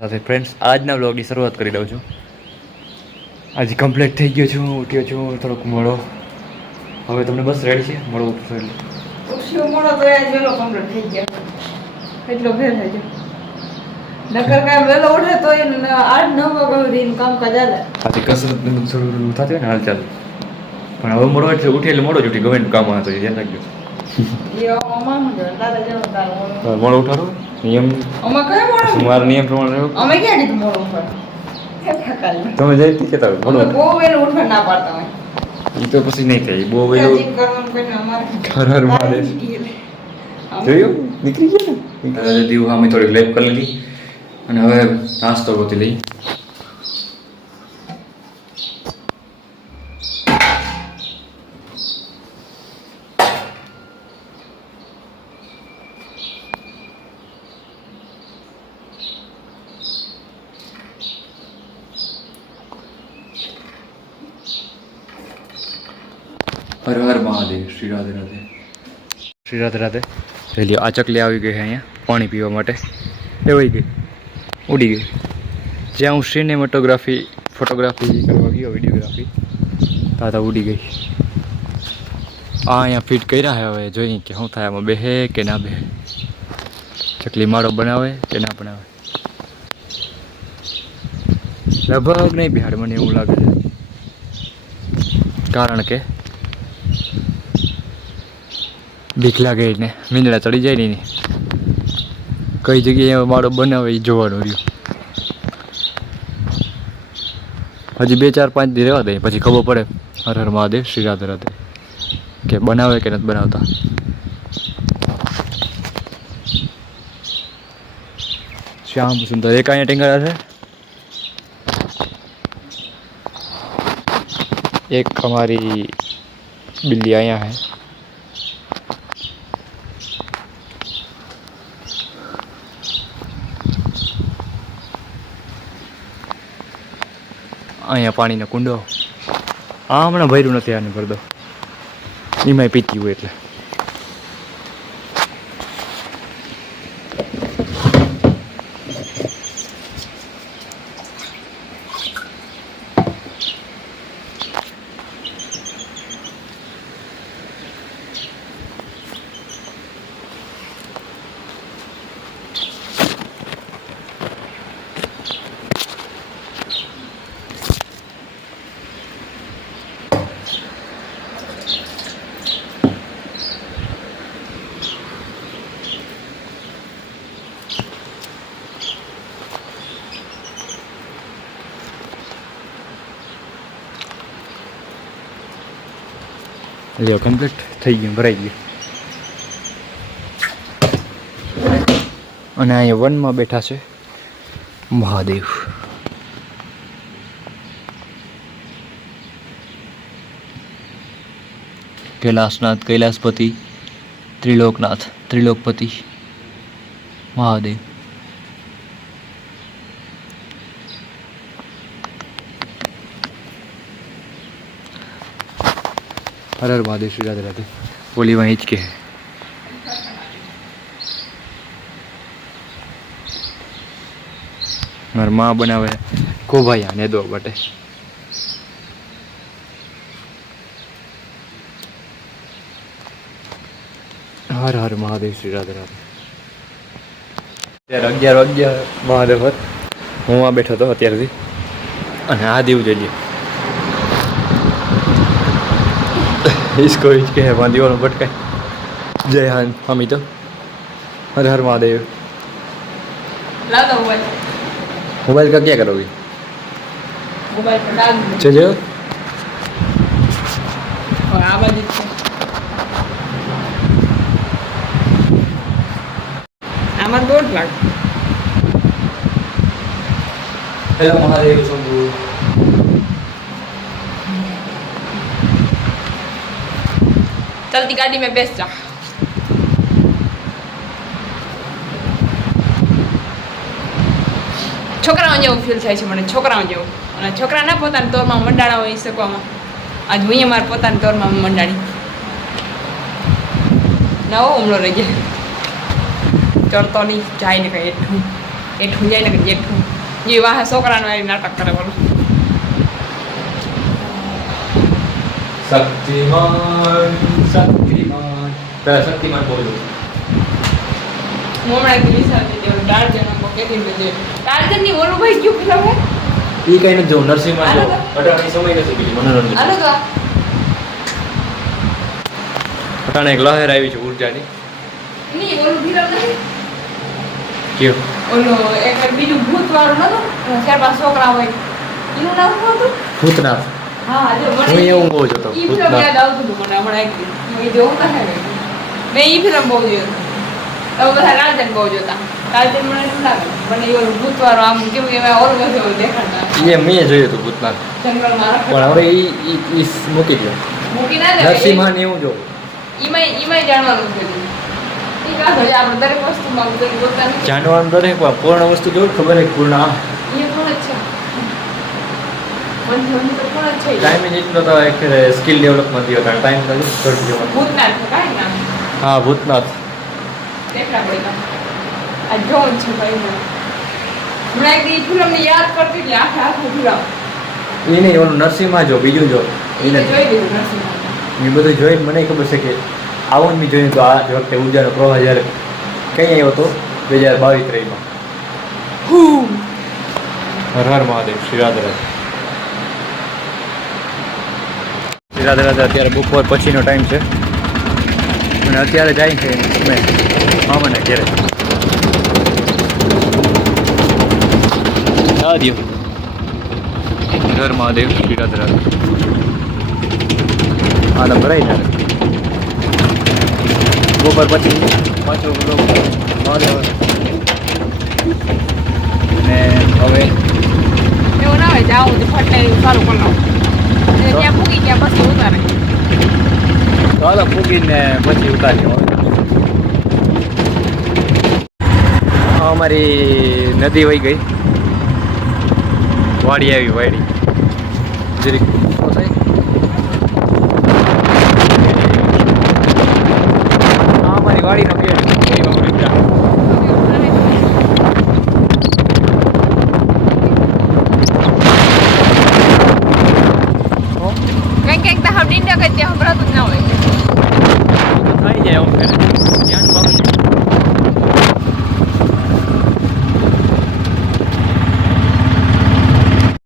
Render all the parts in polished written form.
સાથે ફ્રેન્ડ્સ આજના વ્લોગની શરૂઆત કરી દઉં છું. આજે કમ્પ્લીટ થઈ ગયો છું, ઉઠ્યો છું થોડોક મોડો. હવે તમને બસ રેડી છે મોડો ઉઠશો એટલે ઉઠ્યો મોડો તો આજ વેલો કમ્પ્લીટ થઈ ગયો એટલો ફેર થઈ ગયો. નકર કામ વેલો ઉઠે તો એને 8-9 વાગ્યા સુધી કામકાજ હાલે. આજે કસરત ને થોડું થતું હોય ને હાલ ચાલ, પણ હવે મોડો એટલે ઉઠી એટલે મોડો જ ઉઠી ગમે કામ આવે તો ધ્યાન રાખજો. મોડો ઉઠાડો નિયમ મારા નિયમ પ્રમાણે રહ્યો. અમે ક્યાં કીધું મોડો ઉઠાડો? તમે જઈ કહેતા હોય મોડો બહુ વેલું ઉઠવા ના પાડતા હોય. એ તો પછી નહીં થાય બહુ વહેલું. ચાર્જિંગ કરવાનું કોઈને અમારે હર હર મહાદેવ જોયું નીકળી ગયા ને. દીવ અમે થોડીક લેપ કરી લીધી અને હવે નાસ્તો ગોતી લઈ. હર હર મહાદેવ. શ્રી રાધે રાધે. શ્રી રાધે રાધે. પેલી આ ચકલી આવી ગઈ છે અહીંયા પાણી પીવા માટે. એ વહી ગઈ, ઉડી ગઈ. જ્યાં હું સિનેમેટોગ્રાફી ફોટોગ્રાફી કરવા ગયો વિડીયોગ્રાફી ત્યાં ઉડી ગઈ. આ અહીંયા ફિટ કર્યા છે, હવે જોઈએ કે શું થાય આમાં, બેહે કે ના બેહે. ચકલી માળો બનાવે કે ના બનાવે. લગભગ નહીં બિહાડ મને એવું લાગે છે, કારણ કે બીક લાગે ને મીંદડા ચડી જાય ને કઈ જગ્યાએ માળો બનાવે એ જોવાનું રહ્યું. હજી 2-4-5 દી રહેવા દે પછી ખબર પડે હર હર મહાદેવ શ્રી રાધે રાધે કે બનાવે કે નથી બનાવતા. શ્યામ સુંદર એક અહીંયા ટીંગાડા છે, એક અમારી બિલ્લી અહીંયા છે. અહીંયા પાણીનો કુંડો આ હમણાં ભર્યું નથી, આને ભર દો એમાંય પીતી હોય એટલે. લ્યો કમ્પ્લીટ થઈ ગયું, ભરાઈ ગયું. અને અહીંયા વનમાં બેઠા છે મહાદેવ. કૈલાસનાથ, કૈલાસપતિ, ત્રિલોકનાથ, ત્રિલોકપતિ મહાદેવ. હર હર મહાદેવ શ્રી રાધે રાધે. બોલી વहीं જ કે મારી માં બનાવે કોભાયા ને દો માટે. હર હર મહાદેવ શ્રી રાધે રાધે. અત્યારે 11 વાગ્યા મહાદેવ હર. હું આ બેઠો હતો અત્યારથી અને આ દીવ જઈએ. इसको इसके है वहाँ दीवारों भटकाए. जय हान हम तो हर हर महादेव. ला दो मोबाइल. मोबाइल का क्या करोगे? मोबाइल पर डाल दो. चलो और आवाज इतने आमार बोर्ड लाग. हेलो महादेव शंभू. चलती गाड़ी में बेस जा. છોકરાઓ જેવું ફીલ થાય છે મને, છોકરાઓ જેવું. અને છોકરા ના પોતાના તોરમાં મંડાણા હોય શકવામાં. આજ હું અમારા પોતાના તોરમાં મંડાણી નવો હુમલો રહી ગયા. ચડતો નહીં જાય ને કંઈ એટલું એઠું જાય ને કે જેઠું એ વાહે છોકરાનો એ નાટક કરે બોલો શક્તિમાન શક્તિમાન પેલા શક્તિમાન બોલો હું હમણાં એક વિચારતી હતી ટાર્જન કેથી બધે ટાર્જનની ઓલું ભાઈ ક્યું ફિલ્મ હે એ કઈ નથી જોવું નરસિંહમાં જો અટાણે સમય નથી બીજું મનોરંજન આલો તો અટાણે એક લહેર આવી છે ઉર્જાની ની ઓલું ફિલ્મ નથી કયો ઓલો એક બીજું ભૂત વાળું નતું ચાર પાંચ છોકરા હોય એનું નામ શું હતું ભૂતનાથ હા જો હું મને એવું બહુ જોતો ઈ ફિલ્મ ભૂતનાથ યાદ આવતું હતું મને હમણાં એક દી. મેં જોવું નથી મેં ઈ ફિલ્મ બહુ જોઈ તમે બધા ટાર્જન બહુ જોતા ટાર્જન મને શું લાગે મને એ ઓલું ભૂત વાળું આમ કેવું કે ઓલું બધું દેખાડતા એ મેં જોયું હતું ભૂતનાથ જંગલમાં પણ હવે ઈ મૂકી દો મૂકી ના દેવાય. નરસિંહમાં ને એવું જો ઈમાંય જાણવાનું છે ઈ કા ઘરે આપણે દરેક વસ્તુમાં દરેક પોતાની જાણવાનું દરેક પૂર્ણ વસ્તુ જોઉં ખબર છે પૂર્ણ આ એ પણ જ છે મને તો પણ જ છે ટાઈમ એટલો તો એક સ્કિલ ડેવલપમાં થયો કારણ ટાઈમ તો ઘટ ગયો ભૂતનાથ છે કાંઈ નામ હા ભૂતનાથ કેટલા પડ્યા આ જોન છે ભાઈ મને હમણાં એક દી ફિલ્મને યાદ કરતી હતી આખે આખું ફિલ્મ એ નહીં ઓલું નરસિંહમાં જો બીજું જો એ એને જોઈ લીધું નરસિંહ એ બધું જોઈને મને ખબર છે કે આવું જ મેં જોયું તો આ વખતે ઉર્જાનો પ્રવાહ જ્યારે કઈ આવ્યો હતો 2022-23માં હર હર મહાદેવ શ્રી રાધે રાધે શ્રી રાધે રાધે અત્યારે બપોર પછીનો ટાઈમ છે અને અત્યારે જાય છે અમે મામાના ઘેરે રાધ્યો હર મહાદેવ શ્રી રાધે રાધે આને ભરાઈ જાય બપોર પછી પાછો મહાદેવ અને હવે એવું ના હોય જાઉં તો ફટલે સારું કરી લઉં ત્યાં મૂકી ગયા પછી ઉતારે ચાલો ફૂગીને પછી ઉતારીએ અમારી નદી વહી ગઈ વાડી આવી વાડી જરીક અમારી વાડીનો ગેટ કંઈક તો હમ નિંદા કરી ત્યાં સંભળાતું જ ના હોય થઈ જાય એવું ધ્યાન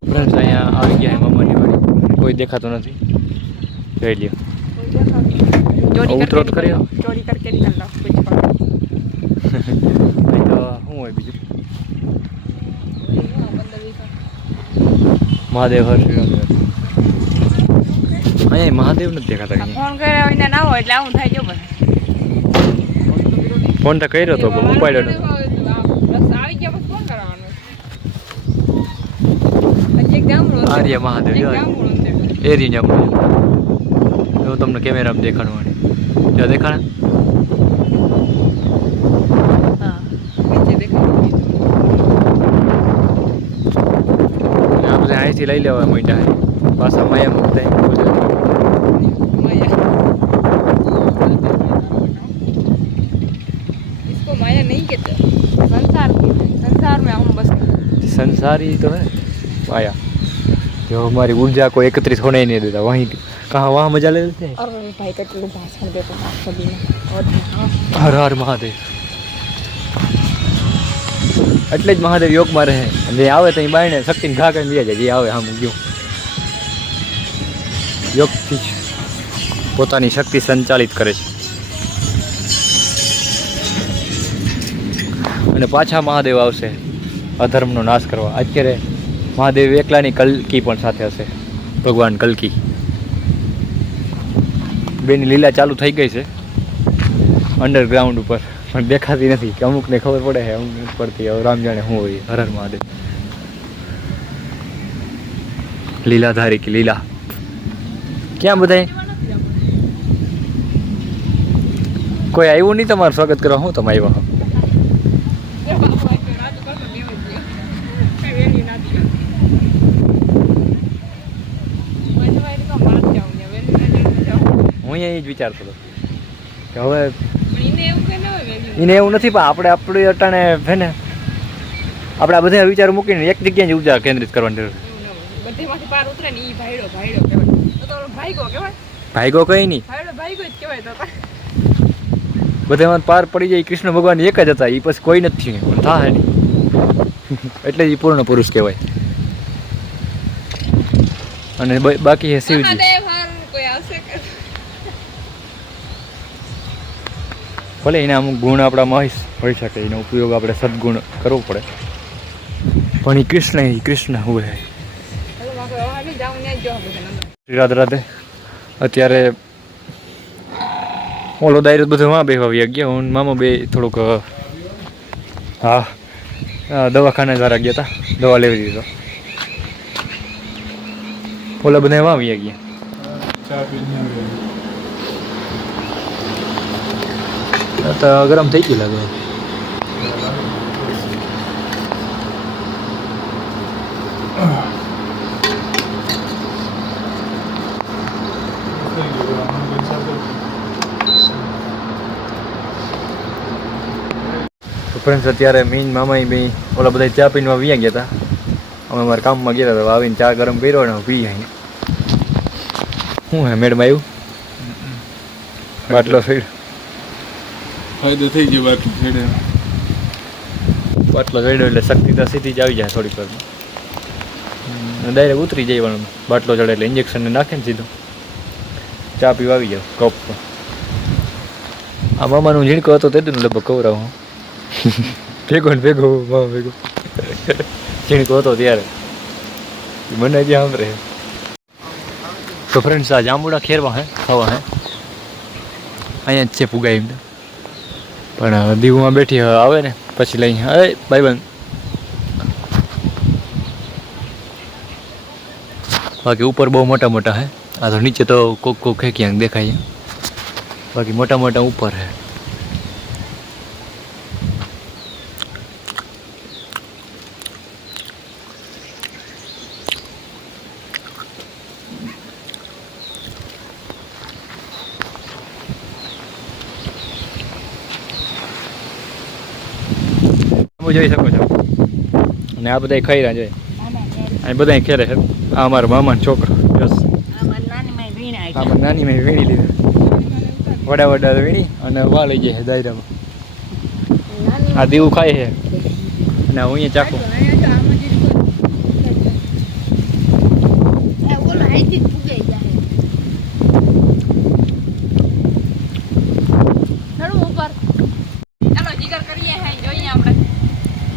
ફ્રેન્ડ્સ અહીંયા આવી ગયા મમ્માની વાડી કોઈ દેખાતું નથી જોઈ લ્યો ઉતરો તો કર્યો ચોરી કરકે નિકલ લો કુછ પર અહીં તો શું હોય બીજું મહાદેવ હર શ્રી રાધે રાધે. અહીંયા મહાદેવ નથી દેખાતા અહીંયા ફોન કર્યા વિના ના હોય એટલે આવું થાય જો બસ ફોન તો કર્યો હતો પણ ઉપાડ્યો નથી બસ આવી ગયા પછી ફોન કરવાનો હજી એક ગામડું આર્ય મહાદેવ જો એ રીને હું તમને કેમેરામાં દેખાડવાની જો દેખાડા હા નીચે દેખાય આ બધા અહીંથી લઈ લેવા મોટા પાછા માયા મુકતા इसको माया नहीं कहते संसार कहते हैं संसार में हम बस संसारी तो है माया जो हमारी ऊर्जा को एकत्रित होने ही नहीं देता वहीं कहाँ वहाँ मजा ले लेते हैं अरे भाई કેટલું ભાષણ દેતો આપ સભી હર હર મહાદેવ એટલે જ મહાદેવ યોગમાં રહે જે આવે તો અહીં બાયણે શક્તિને ઘા કરીને લઈ જાય જે આવે આમ ગયું યોગથી જ પોતાની શક્તિ સંચાલિત કરે છે અને પાછા મહાદેવ આવશે અધર્મનો નાશ કરવા અત્યારે મહાદેવ એકલાની કલ્કી પણ સાથે હશે ભગવાન કલ્કી બેની લીલા ચાલુ થઈ ગઈ છે અંડરગ્રાઉન્ડ ઉપર પણ દેખાતી નથી કે અમુકને ખબર પડે છે અમુક નથી પડતી હવે રામ જાણે શું હોય હર હર મહાદેવ લીલાધારી કે લીલા ક્યાં બધાય કોઈ આવ્યું નહીં તમારું સ્વાગત કરવા હું તમે આવ્યા હું અહીંયા જ વિચારતો હતો કે હવે એને એવું નથી પણ આપણે આપણી અટાણે છે ને આપણે આ બધા વિચારો મૂકીને એક જગ્યાએ જ ઉર્જા કેન્દ્રિત કરવાની જરૂર છે. એવું ના હોય. બધેમાંથી પાર ઉતરે ને ઈ ભાઈડો કહેવાય. તો ભાઈગો કહેવાય. ભાઈગો કઈ નહીં, ભાઈગો જ કહેવાય તો. બધામાં પાર પડી જાય. કૃષ્ણ ભગવાન એક જ હતા, એ પછી કોઈ નથી થયું, થાય નહીં. એટલે જ ઈ પૂર્ણ પુરુષ કહેવાય. અને બાકી છે શિવજી. મહાદેવ હર કોઈ આવશે કે ભલે એના અમુક ગુણ આપણામાં હોઈ શકે, એનો ઉપયોગ આપણે સદગુણ કરવો પડે, પણ એ કૃષ્ણ હોય. શ્રી રાધે રાધે. અત્યારે ઓલો દાયરો બધો માં બેહવા ગયા, હું મામા બે થોડુંક દવાખાને દ્વારા ગયા હતા, દવા લેવી દીધો. ઓલા બધા એમાં આવી ગયા તો ગરમ થઈ ગયું લાગે. ફ્રેન્ડ્સ અત્યારે મીન મામા બે ઓલા બધા ચા પીને વ્યા ગયા હતા. અમે અમારા કામમાં ગયા હતા, આવીને ચા ગરમ કર્યો ને પી અહીં. શું હે મેડમ આવ્યું? બાટલો ફેર ફાયદો થઈ ગયો. બાટલો ચડ્યો એટલે શક્તિ તો સીધી જ આવી જાય થોડીક વારમાં. ડાયરેક્ટ ઉતરી જાય. બાટલો ચડે એટલે ઇન્જેક્શન નાખે ને સીધું ચા પીવા આવી જાવ કપ. આ મામાનું ઝીણકો હતો તે તું લગભગ કવરાવું ભેગો ને ભેગો મામા ભેગો ઝીણકો હતો ત્યારે મને હજી સાંભળે. તો ફ્રેન્ડ્સ આ જાંબુડા ખેરવા હે ખાવા હે અહીંયા જ છે પુગાઈ એમ. પણ દીવમાં બેઠી આવે ને પછી લઈ અરે ભાઈ બંધ. બાકી ઉપર બહુ મોટા મોટા હે. આ તો નીચે તો કોક હે ક્યાંક દેખાય છે, બાકી મોટા મોટા ઉપર હે. જોઈ શકો છો. અને આ બધા ખાઈ રહ્યા છે, આ બધા ખેરે છે. આ અમારા મામાનો છોકરો યસ. આમાં નાની મેં વીણી લીધા, વડા વીણી અને વા લઈ જાય દાયરામાં. આ દીવું ખાય છે અને હું અહીંયા ચાકુ.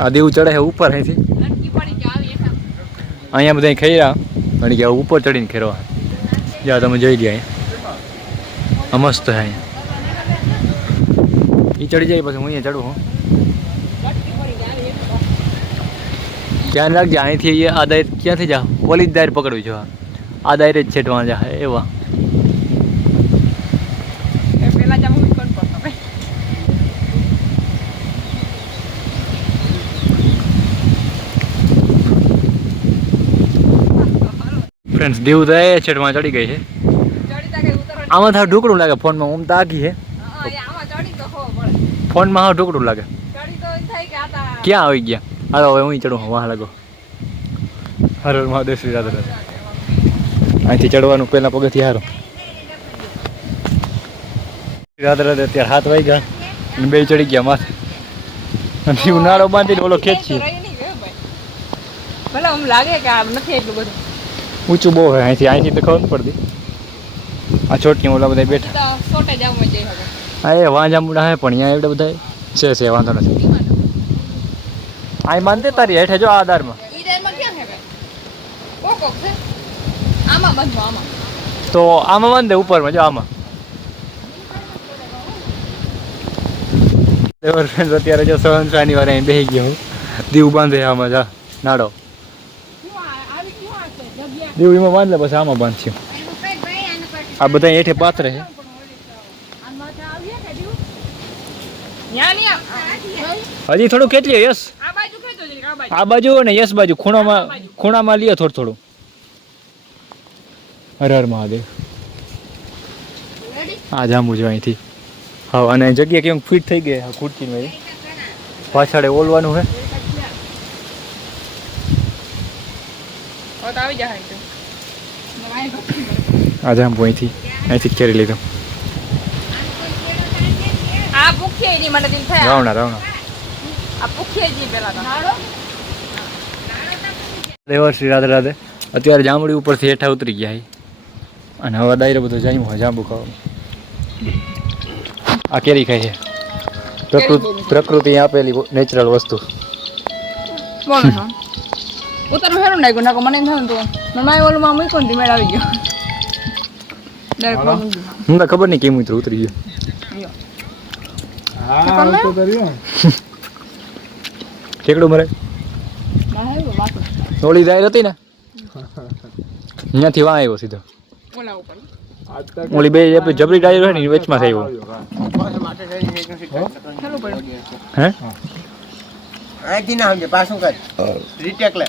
આ દેવું ચડે છે ઉપર અહીંથી. અહીંયા બધા ખાઈ રહ્યા અને કે ઉપર ચડીને ખેરવા. જ્યાં તમે જોઈ લ્યો અહીંયા આ મસ્ત છે. અહીંયા એ ચડી જાય પછી હું અહીંયા ચડું. ધ્યાન રાખજે અહીંથી આ દાયર ક્યાંથી જા ઓલી જ દાયર પકડવી છે. આ દાયરે જ છેટવા જા એવા. ફ્રેન્ડ્સ દીવ તો એ છેટમાં ચડી ગઈ છે. આમાં થાવ ઢોકળું લાગે ફોનમાં. ઓમ તાકી છે ફોનમાં. હા ઢોકળું લાગે. ક્યાં આવી ગયા? હાલો હવે હું ચડું વાહ લાગો. હર હર મહાદેવ. શ્રી રાધે રાધે. અહીંથી ચડવાનું પહેલા પગથિયાં હારો. શ્રી રાધે રાધે. અત્યારે 7 વાગ્યા અને બે ચડી ગયા માથે. અને ઉનાળો બાંધીને ઓલો ખેંચી. ભલે આમ લાગે કે આ નથી એટલું બધું ઊંચું બહુ હોય. અહીંથી તો ખબર પડતી. આ છોટી ઓલા બધા બેઠા. હા એ વાં જાંબુડા હે પણ અહીંયા એવડા બધા છે વાંધો નથી. અહીં માનતે તારી હેઠે જો આધારમાં તો આમાં બાંધે ઉપરમાં જો આમાં. અત્યારે જો સહનસાની વાર અહીં બેસી ગયો હું. દીવ બાંધે આમાં જા નાડો દીવ એમાં બાંધે પછી આમાં બાંધશું. આ બધા હેઠે પાથરે છે. હજી થોડું કેટલી યસ આ બાજુ ને યસ બાજુ ખૂણામાં લ્યો થોડું. હર હર મહાદેવ. આ જાંબુ જો અહીંથી. હા અને જગ્યા કેમ ફિટ થઈ ગઈ ખુરચી પાછળ ઓલવાનું હે. હવે તો આવી જાય તો આજે આમ અહીંથી જ કેરી લીધો આ ભૂખી એની માટે દિલ થયા રાવણા આ ભૂખી જી પેલા તો હાડો દેવર્ષિ રાધે રાધે અત્યારે જાંબુડી ઉપરથી હેઠા ઉતરી ગયા છે અને હવે દાયરો બધો જામ્યું હોય જાંબુ ખાવાનું આ કેરી ખાય છે પ્રકૃતિ આપેલી નેચરલ વસ્તુ બોલો હા ઉતરનું હેરું નાખ્યું નાખો મને એમ થયું તો મમ્માએ ઓલું માં મૂક્યું ને મેળ આવી ગયો ડાયરેક્ટ મને ખબર નહીં કેમ ઉતરી ગયું ઠેકડું મરે ઓલી દાયર હતી ને ત્યાંથી વાં આવ્યો સીધો ઓલા ઉપર ઓલી બે જબરી ડાયર હોય ને એની વચમાં થયો હેલું પડ્યું હે અહીંથી ના સમજે પાછું કર રીટેક લે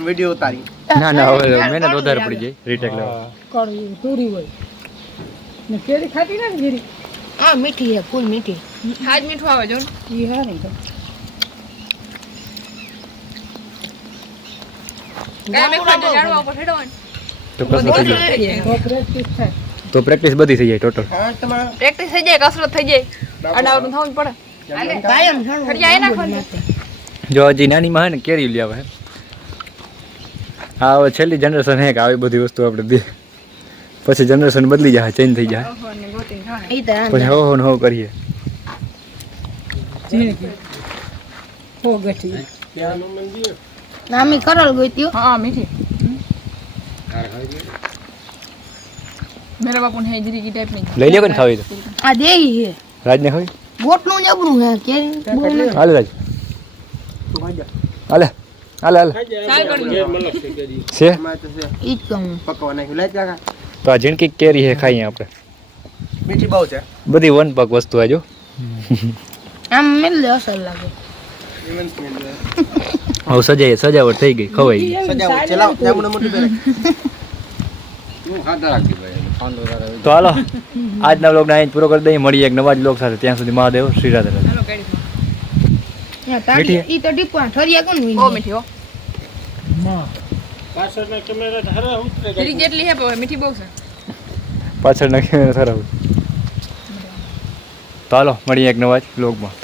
વિડીયો ઉતારી ના ના હવે મહેનત વધારે પડી જાય રીટેક લેવા કડવી તૂરી હોય ને કેરી ખાટી ને જીરી હા મીઠી હે ફૂલ મીઠી હાજ મીઠું આવે જો ઈ હારી તો કાંઈ મેં ખાધું જાણવા ઉપર હેડો તો કસરત થઈ જાય તો પ્રેક્ટિસ થાય તો પ્રેક્ટિસ બધી થઈ જાય ટોટલ હા તમારા પ્રેક્ટિસ થઈ જાય કસરત થઈ જાય આડાવડું થવું જ પડે કાયમ ફરી આય નાખવાનું જો હજી નાની માં હે ને કેરી લેવા હે હા હવે છેલ્લી જનરેશન હે કે આવી બધી વસ્તુ આપણે દે પછી જનરેશન બદલી જાય ચેન્જ થઈ જાય ઈ તો પછી હો ને હો કરીએ જીણી હો ગઠી ત્યાંનું મંદિર નામી કરલ ગોત્યો હા મીઠી મેરા બાપુ ને જીરી કી ટાઈપ નહીં લઈ લે કોને ખાવી તો આ દેહી હે રાજને ખાવી ગોટનું જબરું હે કેરી બોલ હાલે રાજ હાલે હાલે હાલે ચાલ કરી છે માં તો છે ઈ જ કહું પકવા નાખ્યું લે ત્યાં તો આ ઝીણકી કેરી હે ખાઈએ આપણે મીઠી બહુ છે બધી વન પાક વસ્તુ આ જો આમ મિલ દે અસર લાગે ઇવન સ્મેલ હવે સજાવટ થઈ ગઈ ખવાઈ ગઈ સજાવો ચલાવ ત્યાં મોટી બેરે તો હાલો આજના વ્લોગને અહીં જ પૂરો કરી દઈએ મળીએ એક નવા જ વ્લોગ સાથે ત્યાં સુધી મહાદેવ શ્રી રાધે રાધે ચાલો કરી હા તાડી ઈ તો ડીપા ઠરિયા કોણ બહુ વીની મીઠી હો પાછળના કેમેરા ધરા ઉતરે જીરી જેટલી હે પણ મીઠી બહુ છે પાછળ નાખીને સરસ તો હાલો મળીએ એક નવા જ વ્લોગમાં